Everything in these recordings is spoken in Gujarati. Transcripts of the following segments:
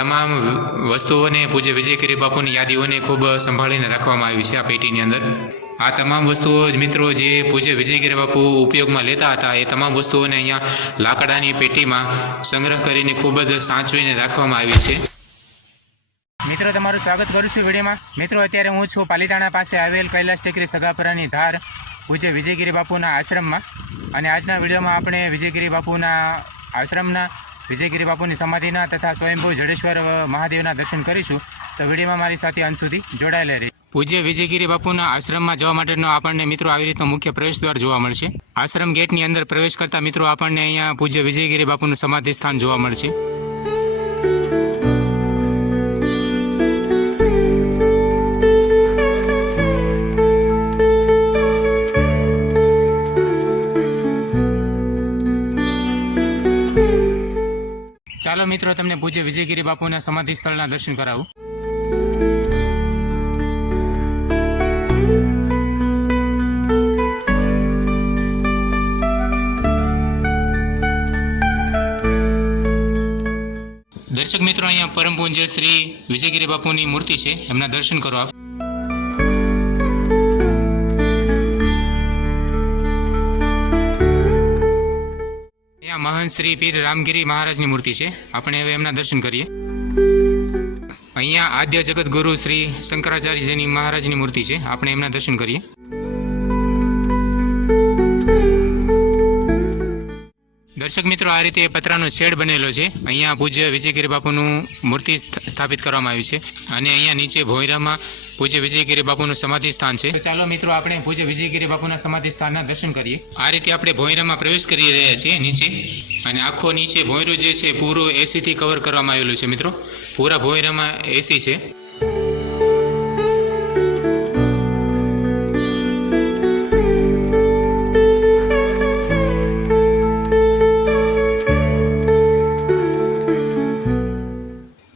તમામ વસ્તુઓને પૂજ્ય વિજયગીરી બાપુની યાદીઓને ખૂબ સંભાળીને રાખવામાં આવી છે આ પેટીની અંદર। આ તમામ વસ્તુઓ મિત્રો જે પૂજ્ય વિજયગીરી બાપુ ઉપયોગમાં લેતા હતા એ તમામ વસ્તુઓને અહીંયા લાકડાની પેટીમાં સંગ્રહ કરીને ખૂબ જ સાચવીને રાખવામાં આવી છે। મિત્રો તમારું સ્વાગત કરું છું વિડીયોમાં। મિત્રો અત્યારે હું છું પાલીતાણા પાસે આવેલ કૈલાશ ટેકરી સગાપરાની ધાર પૂજ્ય વિજયગીરી બાપુના આશ્રમમાં। અને આજના વિડીયોમાં આપણે વિજયગીરી બાપુના આશ્રમના વિજયગીરી બાપુની સમાધિના તથા સ્વયંભૂ જડેશ્વર મહાદેવના દર્શન કરીશું। તો વિડીયોમાં મારી સાથે અંત સુધી જોડાયેલા રહે। પૂજ્ય વિજયગીરી બાપુના આશ્રમમાં જવા માટેનો આપણને મિત્રો આવી રીતનો મુખ્ય પ્રવેશ દ્વાર જોવા મળશે। આશ્રમ ગેટની અંદર પ્રવેશ કરતા મિત્રો આપણને અહીંયા પૂજ્ય વિજયગીરી બાપુનું સમાધિ સ્થાન જોવા મળશે। ચાલો મિત્રો તમને પૂજ્ય વિજયગીરી બાપુના સમાધિ સ્થળના દર્શન કરાવું। દર્શક મિત્રો અહીંયા પરમ પૂજ્ય શ્રી વિજયગીરી બાપુની મૂર્તિ છે, એમના દર્શન કરો આપ। મહંત શ્રી પીર રામગીરી મહારાજની મૂર્તિ છે, આપણે હવે એમના દર્શન કરીએ। અહીંયા આદ્ય જગત ગુરુ શ્રી શંકરાચાર્યજીની મહારાજની મૂર્તિ છે, આપણે એમના દર્શન કરીએ। દર્શક મિત્રો આ રીતે પતરાનો શેડ બનેલો છે, અહીંયા પૂજ્ય વિજયગીરી બાપુનું મૂર્તિ સ્થાપિત કરવામાં આવી છે અને અહીંયા નીચે ભોયરામાં પૂજ્ય વિજયગીરી બાપુનું સમાધિ સ્થાન છે। તો ચાલો મિત્રો આપણે પૂજ્ય વિજયગીરી બાપુના સમાધિ સ્થાનના દર્શન કરીએ। આ રીતે આપણે ભોયરામાં પ્રવેશ કરી રહ્યા છીએ નીચે, અને આખો નીચે ભોયરું જે છે પૂરું એસીથી કવર કરવામાં આવેલું છે મિત્રો, પૂરા ભોયરામાં એસી છે।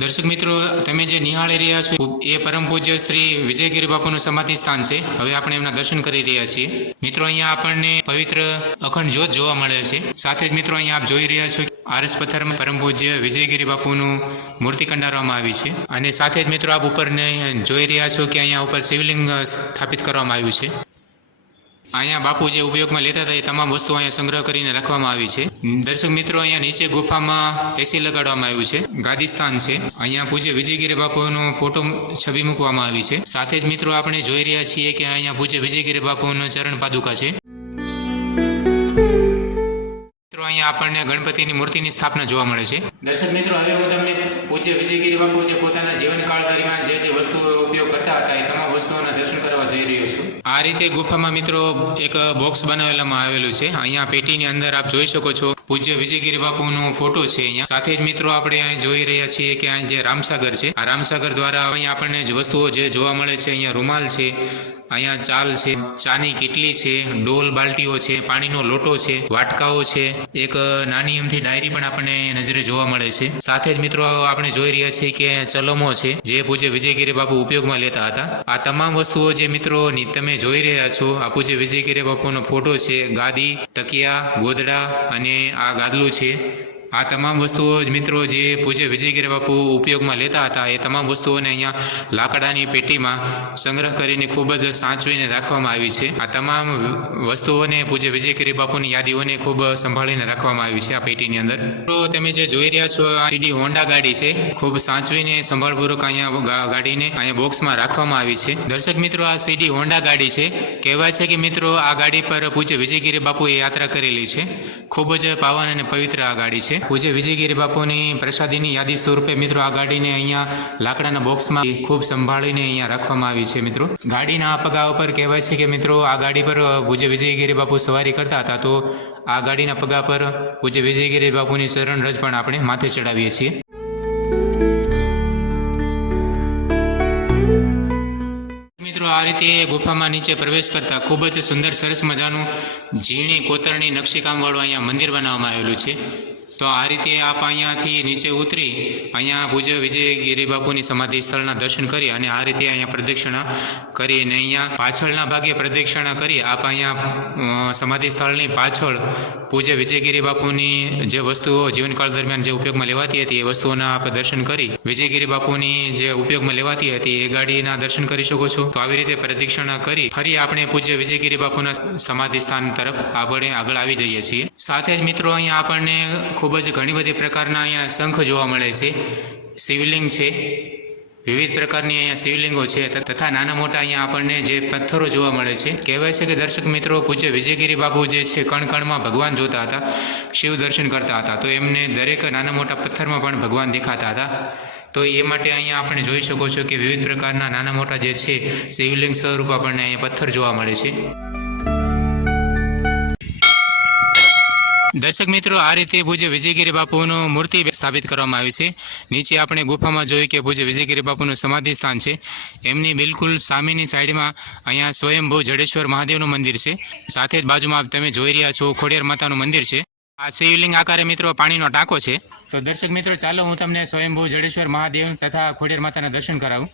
દર્શક મિત્રો તમે જે નિહાળી રહ્યા છો એ પરમ પૂજ્ય શ્રી વિજયગીરી બાપુનું સમાધિ સ્થાન છે। હવે આપણે એમના દર્શન કરી રહ્યા છીએ। મિત્રો અહીંયા આપણને પવિત્ર અખંડ જ્યોત જોવા મળે છે। સાથે જ મિત્રો અહીંયા આપ જોઈ રહ્યા છો આરસ પથ્થરમાં પરમ પૂજ્ય વિજયગીરી બાપુનું મૂર્તિ કંડારવામાં આવી છે, અને સાથે જ મિત્રો આપ ઉપરને જોઈ રહ્યા છો કે અહીંયા ઉપર શિવલિંગ સ્થાપિત કરવામાં આવ્યું છે। અહીંયા બાપુ જે ઉપયોગમાં લેતા હતા એ તમામ વસ્તુઓ અહીંયા સંગ્રહ કરીને રાખવામાં આવી છે। દર્શક મિત્રો અહીંયા નીચે ગુફામાં એસી લગાડવામાં આવ્યું છે, ગાદી સ્થાન છે। અહીંયા પૂજ્ય વિજયગીરી બાપુનો ફોટો છબી મૂકવામાં આવી છે। સાથે જ મિત્રો આપણે જોઈ રહ્યા છીએ કે અહીંયા પૂજ્ય વિજયગીરી બાપુનો ચરણ પાદુકા છે। અહીંયા આપણને ગણપતિની મૂર્તિની સ્થાપના જોવા મળે છે। દર્શક મિત્રો હવે હું તમને પૂજ્ય વિજયગીરી બાપુ જે પોતાના જીવનકાળ દરમિયાન જે જે વસ્તુઓ ઉપયોગ કરતા હતા એ તમામ વસ્તુઓના દર્શન કરવા જઈ રહ્યો છું। આ રીતે ગુફામાં મિત્રો એક બોક્સ બનાવેલામાં આવેલું છે। અહીંયા પેટીની અંદર આપ જોઈ શકો છો પૂજ્ય વિજયગીરી બાપુનો ફોટો છે અહીંયા। સાથે જ મિત્રો આપણે અહીં જોઈ રહ્યા છીએ કે અહીં જે રામસાગર છે, આ રામસાગર દ્વારા અહીંયા આપણને વસ્તુઓ જે જોવા મળે છે, અહીંયા રૂમાલ છે, અહીંયા ચાલ છે, ચાની કીટલી છે, ડોલ બાલ્ટીઓ છે, પાણીનો લોટો છે, વાટકાઓ છે, એક નાની એમથી ડાયરી પણ આપણને નજરે જોવા મળે છે। સાથે જ મિત્રો આપણે જોઈ રહ્યા છીએ કે ચલમો છે જે પૂજ્ય વિજયગીરી બાપુ ઉપયોગમાં લેતા હતા। આ તમામ વસ્તુઓ જે મિત્રો તમે જોઈ રહ્યા છો આ પૂજ્ય વિજયગીરી બાપુનો ફોટો છે, ગાદી, તકિયા, ગોદડા અને આ ગાદલું છે। આ તમામ વસ્તુઓ જ મિત્રો જે પૂજ્ય વિજયગીરી બાપુ ઉપયોગમાં લેતા હતા એ તમામ વસ્તુઓને અહીંયા લાકડાની પેટીમાં સંગ્રહ કરીને ખૂબ જ સાચવીને રાખવામાં આવી છે। આ તમામ વસ્તુઓને પૂજ્ય વિજયગીરી બાપુની યાદીઓને ખૂબ સંભાળીને રાખવામાં આવી છે આ પેટીની અંદર। તો તમે જે જોઈ રહ્યા છો આ સીડી હોન્ડા ગાડી છે, ખૂબ સાચવીને સંભાળપૂર્વક અહીંયા ગાડીને અહીંયા બોક્સમાં રાખવામાં આવી છે। દર્શક મિત્રો આ સીડી હોન્ડા ગાડી છે, કહેવાય છે કે મિત્રો આ ગાડી પર પૂજ્ય વિજયગીરી બાપુએ યાત્રા કરેલી છે। ખૂબ જ પાવન અને પવિત્ર આ ગાડી છે। પૂજ્ય વિજયગીરી બાપુની પ્રસાદીની યાદી સ્વરૂપે મિત્રો આ ગાડીને અહીંયા લાકડાના બોક્સમાં ખૂબ સંભાળીને અહીંયા રાખવામાં આવી છે। મિત્રો ગાડીના આ પગા ઉપર કહેવાય છે કે મિત્રો આ ગાડી પર પૂજ્ય વિજયગીરી બાપુ સવારી કરતા હતા, તો આ ગાડીના પગા પર પૂજ્ય વિજયગીરી બાપુની ચરણ રજ પણ આપણે માથે ચડાવીએ છીએ। મિત્રો આ રીતે ગુફામાં નીચે પ્રવેશ કરતા ખૂબ જ સુંદર સરસ મજાનું ઝીણી કોતરણી નકશીકામવાળું અહીંયા મંદિર બનાવવામાં આવેલું છે। તો આ રીતે આપ અહીંયાથી નીચે ઉતરી અહીંયા પૂજ્ય વિજયગીરી બાપુની સમાધિ સ્થળના દર્શન કરી અને આ રીતે અહીંયા પ્રદક્ષિણા કરી અને અહીંયા પાછળના ભાગે પ્રદક્ષિણા કરી આપ અહીંયા સમાધિ સ્થળની પાછળ પૂજ્ય વિજયગીરી બાપુની જે વસ્તુઓ જીવનકાળ દરમિયાન જે ઉપયોગમાં લેવાતી હતી એ વસ્તુઓના આપ દર્શન કરી વિજયગીરી બાપુની જે ઉપયોગમાં લેવાતી હતી એ ગાડીના દર્શન કરી શકો છો. તો આવી રીતે પ્રદક્ષિણા કરી ફરી આપણે પૂજ્ય વિજયગીરી બાપુના સમાધિ સ્થાન તરફ આગળ આવી જઈએ છીએ. સાથે જ મિત્રો અહીંયા આપણને ખૂબ જ ઘણી બધી પ્રકારના અહીંયા શંખ જોવા મળે છે, શિવલિંગ છે, વિવિધ પ્રકારની અહીંયા શિવલિંગો છે તથા નાના મોટા અહીંયા આપણને જે પથ્થરો જોવા મળે છે. કહેવાય છે કે દર્શક મિત્રો પૂજ્ય વિજયગીરી બાપુ જે છે કણ ભગવાન જોતા હતા, શિવ દર્શન કરતા હતા. તો એમને દરેક નાના મોટા પથ્થરમાં પણ ભગવાન દેખાતા હતા. તો એ માટે અહીંયા આપણે જોઈ શકો છો કે વિવિધ પ્રકારના નાના મોટા જે છે શિવલિંગ સ્વરૂપ આપણને અહીંયા પથ્થર જોવા મળે છે. દર્શક મિત્રો આ રીતે પૂજ્ય વિજયગીરી બાપુનું મૂર્તિ સ્થાપિત કરવામાં આવી છે. નીચે આપણે ગુફામાં જોયું કે પૂજ્ય વિજયગીરી બાપુનું સમાધિ સ્થાન છે. એમની બિલકુલ સામેની સાઈડમાં અહીંયા સ્વયંભૂ જડેશ્વર મહાદેવનું મંદિર છે. સાથે જ બાજુમાં તમે જોઈ રહ્યા છો ખોડિયાર માતાનું મંદિર છે. આ શિવલિંગ આકારે મિત્રો પાણીનો ટાંકો છે. તો દર્શક મિત્રો ચાલો હું તમને સ્વયંભૂ જડેશ્વર મહાદેવ તથા ખોડિયાર માતાના દર્શન કરાવું.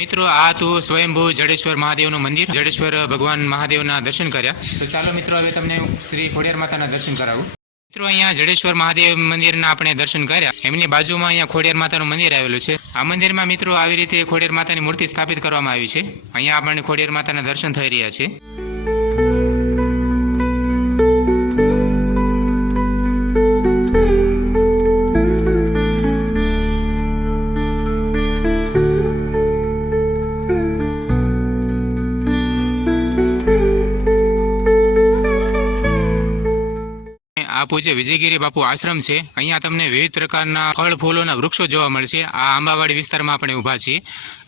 મિત્રો આ તો સ્વયંભૂ જડેશ્વર મહાદેવનું મંદિર, જડેશ્વર ભગવાન મહાદેવના દર્શન કર્યા. તો ચાલો મિત્રો હવે તમને શ્રી ખોડિયાર માતાના દર્શન કરાવું. મિત્રો અહીંયા જડેશ્વર મહાદેવ મંદિરના આપણે દર્શન કર્યા. એમની બાજુમાં અહીંયા ખોડિયાર માતાનું મંદિર આવેલું છે. આ મંદિરમાં મિત્રો આવી રીતે ખોડિયાર માતાની મૂર્તિ સ્થાપિત કરવામાં આવી છે. અહીંયા આપણને ખોડિયાર માતાના દર્શન થઈ રહ્યા છે. આ પૂજ્ય વિજયગીરી બાપુ આશ્રમ છે. અહીંયા તમને વિવિધ પ્રકારના ફળ ફૂલોના વૃક્ષો જોવા મળશે. આ આંબાવાડી વિસ્તારમાં આપણે ઊભા છીએ.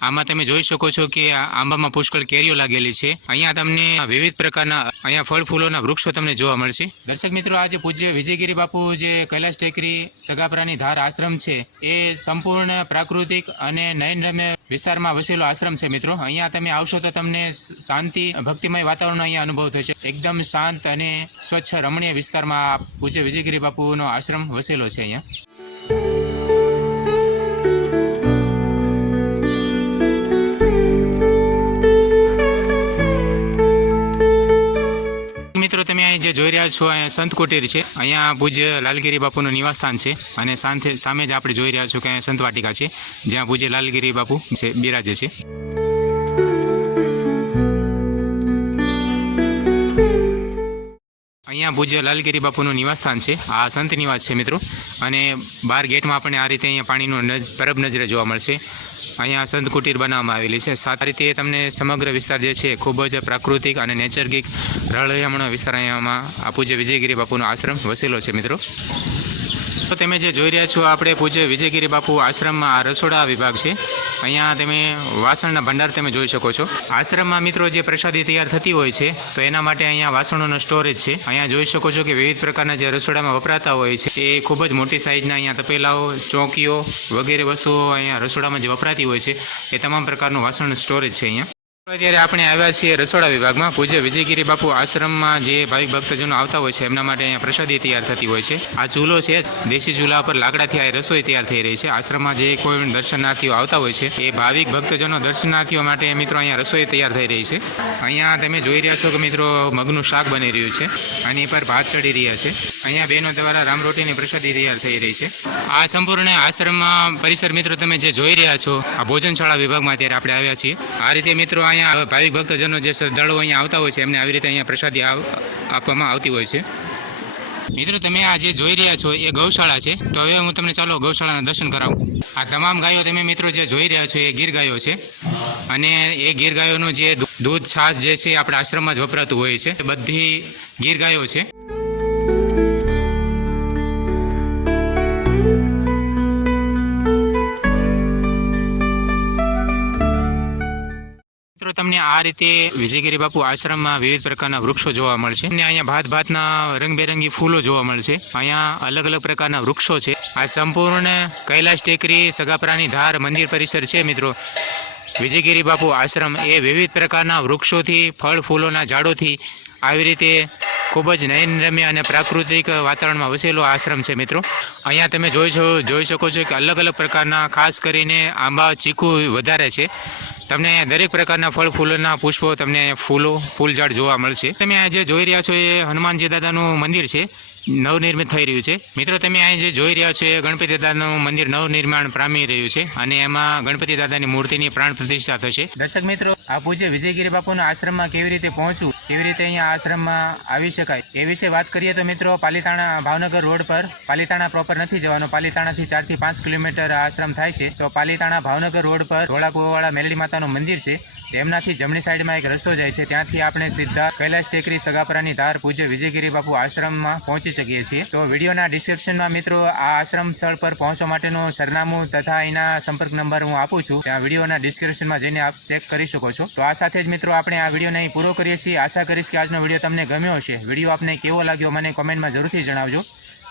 આમાં તમે જોઈ શકો છો કે આ આંબામાં પુષ્કળ કેરીઓ લાગેલી છે. અહીંયા તમને વિવિધ પ્રકારના અહીંયા ફળ ફૂલોના વૃક્ષો તમને જોવા મળશે. દર્શક મિત્રો આ જે પૂજ્ય વિજયગીરી બાપુ જે કૈલાશ ટેકરી સગાપરાની ધાર આશ્રમ છે એ સંપૂર્ણ પ્રાકૃતિક અને નયનરમ્ય વિસ્તારમાં વસેલો આશ્રમ છે. મિત્રો અહીંયા તમે આવશો તો તમને શાંતિ ભક્તિમય વાતાવરણ અહીંયા અનુભવ થશે. એકદમ શાંત અને સ્વચ્છ રમણીય વિસ્તારમાં પૂજ્ય વિજયગીરી બાપુનો આશ્રમ વસેલો છે. અહીંયા મિત્રો તમે અહીં જે જોઈ રહ્યા છો અહીંયા સંત કુટીર છે. અહીંયા પૂજ્ય લાલગીરી બાપુનું નિવાસસ્થાન છે અને સામે જ આપણે જોઈ રહ્યા છો કે અહીંયા સંત વાટિકા છે જ્યાં પૂજ્ય લાલગીરી બાપુ છે બિરાજે છે. અહીંયા પૂજ્ય લાલગીરી બાપુનું નિવાસસ્થાન છે. આ સંત નિવાસ છે મિત્રો. અને બહાર ગેટમાં આપણને આ રીતે અહીંયા પાણીનું પરબ નજરે જોવા મળશે. અહીંયા સંત કુટીર બનાવવામાં આવેલી છે. સાત રીતે તમને સમગ્ર વિસ્તાર જે છે ખૂબ જ પ્રાકૃતિક અને નેચરગિક રળિયામણો વિસ્તાર અહીંયામાં આ પૂજ્ય વિજયગીરી બાપુનો આશ્રમ વસેલો છે મિત્રો. તો તમે જે જોઈ રહ્યા છો આપણે પૂજ્ય વિજયગીરી બાપુ આશ્રમમાં આ રસોડા વિભાગ છે. અહીંયા તમે વાસણના ભંડાર તમે જોઈ શકો છો. આશ્રમમાં મિત્રો જે પ્રસાદી તૈયાર થતી હોય છે તો એના માટે અહીંયા વાસણોનો સ્ટોરેજ છે. અહીંયા જોઈ શકો છો કે વિવિધ પ્રકારના જે રસોડામાં વપરાતા હોય છે એ ખૂબ જ મોટી સાઇઝના અહીંયા તપેલાઓ, ચોકીઓ વગેરે વસ્તુઓ અહીંયા રસોડામાં જે વપરાતી હોય છે એ તમામ પ્રકારનું વાસણ સ્ટોરેજ છે અહીંયા. અત્યારે આપણે આવ્યા છીએ રસોડા વિભાગમાં. પૂજ્ય વિજયગીરી બાપુ આશ્રમમાં જે ભાવિક ભક્તજનો આવતા હોય છે એમના માટે અહીંયા પ્રસાદી તૈયાર થતી હોય છે. આ ચૂલો છે, દેશી ચૂલા પર લાકડાથી આ રસોઈ તૈયાર થઈ રહી છે. આશ્રમમાં જે કોઈ દર્શનાર્થીઓ આવતા હોય છે એ ભાવિક ભક્તજનો દર્શનાર્થીઓ માટે મિત્રો અહીંયા રસોઈ તૈયાર થઈ રહી છે. અહીંયા તમે જોઈ રહ્યા છો કે મિત્રો મગનું શાક બની રહ્યું છે, આની પર ભાત ચડી રહ્યા છે. અહીંયા બહેનો દ્વારા રામરોટીની પ્રસાદી તૈયાર થઈ રહી છે. આ સંપૂર્ણ આશ્રમમાં પરિસર મિત્રો તમે જે જોઈ રહ્યા છો આ ભોજનશાળા વિભાગમાં અત્યારે આપણે આવ્યા છીએ. આ રીતે મિત્રો અહીંયા ભાવિક ભક્તજનો જે શ્રદ્ધાળુઓ અહીંયા આવતા હોય છે એમને આવી રીતે અહીંયા પ્રસાદી આપવામાં આવતી હોય છે. મિત્રો તમે આ જે જોઈ રહ્યા છો એ ગૌશાળા છે. તો હવે હું તમને ચાલો ગૌશાળાના દર્શન કરાવું. આ તમામ ગાયો તમે મિત્રો જે જોઈ રહ્યા છો એ ગીર ગાયો છે અને એ ગીર ગાયોનું જે દૂધ છાશ જે છે આપણા આશ્રમમાં જ વપરાતું હોય છે. એ બધી ગીર ગાયો છે. તમને આ રીતે વિજયગીરી બાપુ આશ્રમમાં વિવિધ પ્રકારના વૃક્ષો જોવા મળશે અને અહીંયા ભાતના રંગબેરંગી ફૂલો જોવા મળશે. અહીંયા અલગ અલગ પ્રકારના વૃક્ષો છે. આ સંપૂર્ણ કૈલાશ ટેકરી સગાપરાની ધાર મંદિર પરિસર છે મિત્રો. વિજયગીરી બાપુ આશ્રમ એ વિવિધ પ્રકારના વૃક્ષોથી ફળ ફૂલોના ઝાડોથી આવી રીતે ખૂબ જ નયનરમ્ય અને પ્રાકૃતિક વાતાવરણમાં વસેલો આશ્રમ છે મિત્રો. અહીંયા તમે જોઈ શકો છો કે અલગ અલગ પ્રકારના ખાસ કરીને આંબા ચીકુ વધારે છે. તમને દરેક પ્રકારના ફળ ફૂલોના પુષ્પો તમને ફૂલઝાડ જોવા મળશે. તમે આ જે જોઈ રહ્યા છો એ હનુમાનજી દાદાનું મંદિર છે, નવનિર્મિત થઈ રહ્યું છે. મિત્રો તમે અહીં જે જોઈ રહ્યા છો એ ગણપતિ દાદાનું મંદિર નવનિર્માણ પામી રહ્યું છે અને એમાં ગણપતિ દાદાની મૂર્તિની પ્રાણ પ્રતિષ્ઠા થશે. દર્શક મિત્રો, આ પૂજ્ય વિજયગીરી બાપુના આશ્રમમાં કેવી રીતે પહોંચવું, કેવી રીતે અહીંયા આશ્રમમાં આવી શકાય એ વિશે વાત કરીએ તો મિત્રો પાલીતાણા ભાવનગર રોડ પર, પાલીતાણા પ્રોપર નથી જવાનું, પાલીતાણાથી 4 થી 5 કિલોમીટર આ આશ્રમ થાય છે. તો પાલીતાણા ભાવનગર રોડ પર ધોળાકુવાવાળા મેલડી માતાનું મંદિર છે, એમનાથી જમણી સાઈડમાં એક રસ્તો જાય છે. ત્યાંથી આપણે સીધા કૈલાશ ટેકરી સગાપરાની ધાર પૂજ્ય વિજયગીરી બાપુ આશ્રમમાં પહોંચી શકીએ છીએ. તો વિડીયોના ડિસ્ક્રિપ્શનમાં મિત્રો આ આશ્રમ સ્થળ પર પહોંચવા માટેનું સરનામું તથા એના સંપર્ક નંબર હું આપું છું. ત્યાં વિડીયોના ડિસ્ક્રિપ્શનમાં જઈને આપ ચેક કરી શકો છો. તો આ સાથે જ મિત્રો આપણે આ વિડીયોને અહીં પૂરો કરીએ છીએ. આશા કરીશ કે આજનો વિડીયો તમને ગમ્યો હશે. વિડીયો આપને કેવો લાગ્યો મને કોમેન્ટમાં જરૂરથી જણાવજો.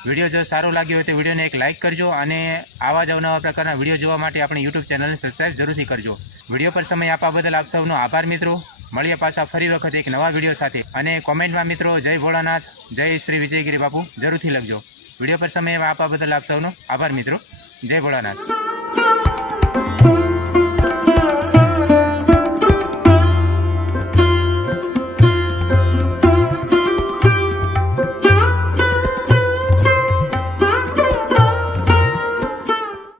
વિડીયો જો સારો લાગ્યો હોય તો વિડીયોને એક લાઇક કરજો અને આવા જ અવનવા પ્રકારના વિડીયો જોવા માટે આપણી યુટ્યુબ ચેનલને સબસ્ક્રાઈબ જરૂરથી કરજો. વિડીયો પર સમય આપવા બદલ આપ સૌનો આભાર મિત્રો. મળીએ પાછા ફરી વખત એક નવા વિડીયો સાથે. અને કોમેન્ટમાં મિત્રો જય ભોળાનાથ, જય શ્રી વિજયગીરી બાપુ જરૂરથી લખજો. વિડીયો પર સમય આપવા બદલ આપ સૌનો આભાર મિત્રો. જય ભોળાનાથ.